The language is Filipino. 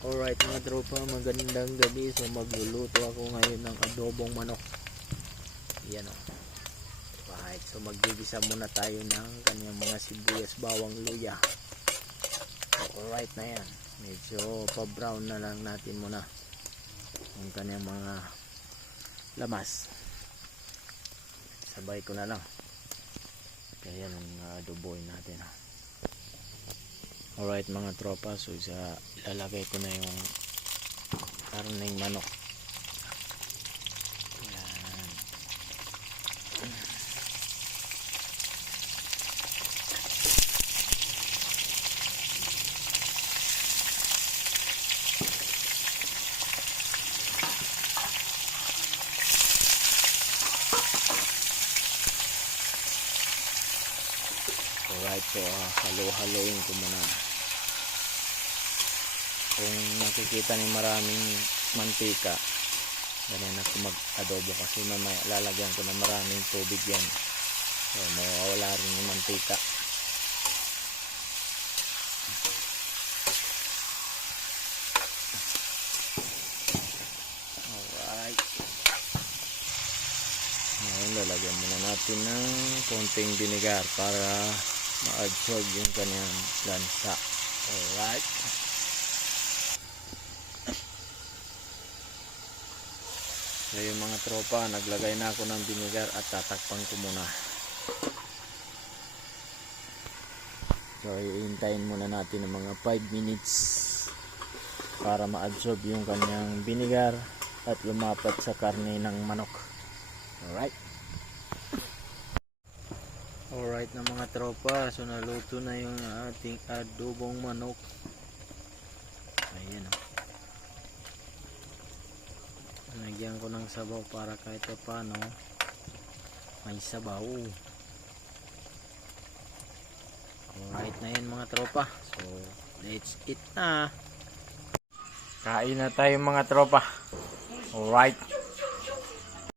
Alright mga tropa, magandang gabi. So magluluto ako ngayon ng adobong manok. Yan o. Right, so maggigisa muna tayo ng kanyang mga sibuyas, bawang, luya. So alright na yan. Medyo pa-brown na lang natin muna yung kanyang mga lamas. Sabay ko na lang. Kaya yan ang adoboy natin. Alright mga tropa, so ilalagay ko na yung karneng manok. Yan. Alright, so halo-haloin ko muna. Kung nakikita ni maraming mantika, ganyan ako mag-adobo kasi mamaya lalagyan ko na maraming tubig yan. So mawawala rin yung mantika. Alright. Ngayon lalagyan muna natin ng konting vinegar para ma-absorb yung kanyang lansa. Alright. So yung mga tropa, naglagay na ako ng vinegar at tatakpan ko muna. So iintayin muna natin ng mga 5 minutes para ma-absorb yung kanyang vinegar at lumapat sa karne ng manok. Alright. Alright na mga tropa, so naluto na yung ating adobong manok. Ayan o. Nagyan ko ng sabaw para kahit paano may sabaw. Alright na yun mga tropa. So let's eat na. Kain na tayo mga tropa. Alright.